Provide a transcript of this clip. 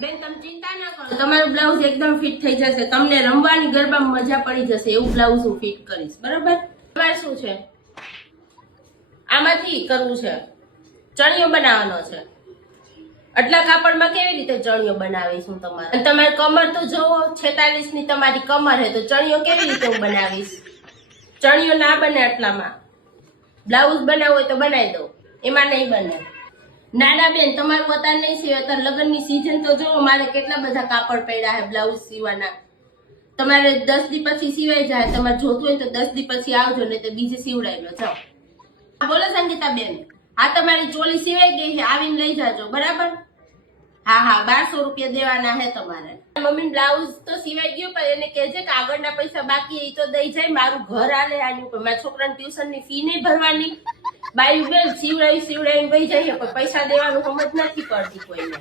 બેન તમે ચિંતા ના કરો, તમારું બ્લાઉઝ એકદમ ફિટ થઈ જશે, તમને રમવાની ગરબામાં મજા પડી જશે એવું બ્લાઉઝ હું ફિટ કરીશ, બરાબર? તમારે શું છે આમાંથી કરવું છે? ચણિયો બનાવવાનો છે, આટલા કાપડમાં કેવી રીતે ચણિયો બનાવીશ હું તમારે? અને તમારી કમર તો જોવો, 46 ની તમારી કમર હે, તો ચણિયો કેવી રીતે હું બનાવીશ? ચણિયો ના બને આટલામાં. બ્લાઉઝ બનાવવું હોય તો બનાવી દો, એમાં નહીં બને. નાના બેન તમારું અત્યારે નહીં સીવે, અત્યારે લગ્નની સીઝન તો જોવો, મારે કેટલા બધા કાપડ પડ્યા છે બ્લાઉઝ સીવાના. તમારે 10 દી પછી સીવાઈ જાય, તમારે જોતું હોય તો 10 દી પછી આવજો, ને તો બીજે સીવડાવી લો. જાઓ. બોલો સંગીતા બેન, આ તમારી ચોલી સીવાઈ ગઈ છે, આવીને લઈ જાજો, બરાબર? હા હા, 1200 રૂપિયા દેવાના હે તમારે. મમ્મી બ્લાઉઝ તો સીવાઈ ગયો, પણ એને કહેજે કે આગળના પૈસા બાકી એ તો દઈ જાય, મારું ઘર આલે આની ઉપર, મારા છોકરાની ટ્યુશનની ફી નહીં ભરવાની. બાયું બેન સીવડાવી વહી જાય, પણ પૈસા દેવાનું સમજ નથી પડતી કોઈને.